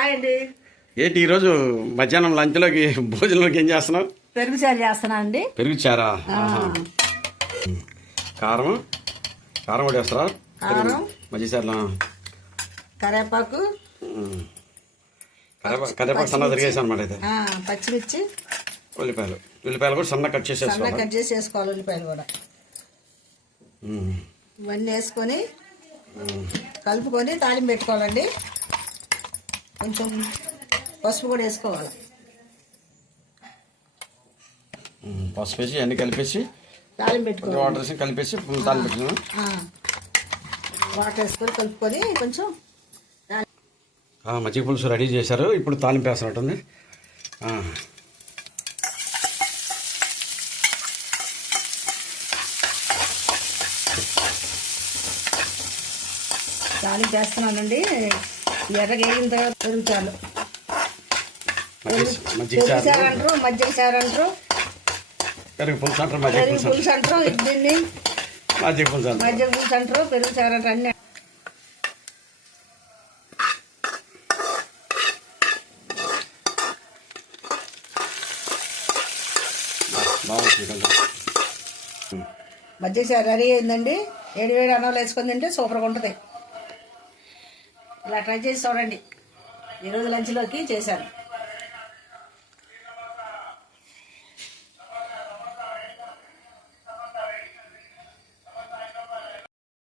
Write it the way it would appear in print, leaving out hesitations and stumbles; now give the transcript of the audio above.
అండి. ఏంటి ఈరోజు మధ్యాహ్నం లంచ్లోకి భోజనంలోకి ఏం చేస్తున్నావు? పెరుగు చారు చేస్తున్నా అండి. పెరుగు చారా? కారం కారం కూడా వేస్తారా? కారం మధ్యసారిలో కరేపాకు కరేపాకు సన్నగా తిరిగేసాను అనమాట. అయితే పచ్చిమిర్చి ఉల్లిపాయలు కూడా సన్నగా కట్ చేసి వేసుకోవాలి. ఉల్లిపాయలు కూడా ఇవన్నీ వేసుకొని కలుపుకొని తాలింపు పెట్టుకోవాలండి. కొంచెం పసుపు కూడా వేసుకోవాలి. పసుపు వేసి అన్ని కలిపేసి తాలింపు పెట్టుకోవాలి. వాటర్ వేసి కలిపేసి తాలింపు పెట్టుకున్నాను. వాటర్ వేసుకొని కలుపుకొని కొంచెం మజ్జిగ పులుసు రెడీ చేశారు. ఇప్పుడు తాలింపు వేస్తున్నట్టుంది. తాలింపు వేస్తున్నానండి. ఎర్రగా వేగిన తర్వాత పెరుగు చారు అంటారు, మజ్జిగ చారు అంటారు, పెరుగు పులుసు అంటారు, పెరుగు పులుసు అంటారు, దీన్ని మజ్జిగ పులుసు అంటారు, పెరుగు చారు అంటారు. అన్ని మజ్జిగ చారు రెడీ అయిందండి. వేడి అన్నంలో వేసుకొని తింటే సూపర్గా ఉంటుంది. ఇలా ట్రై చేసి చూడండి. ఈరోజు లంచ్లోకి చేశాను.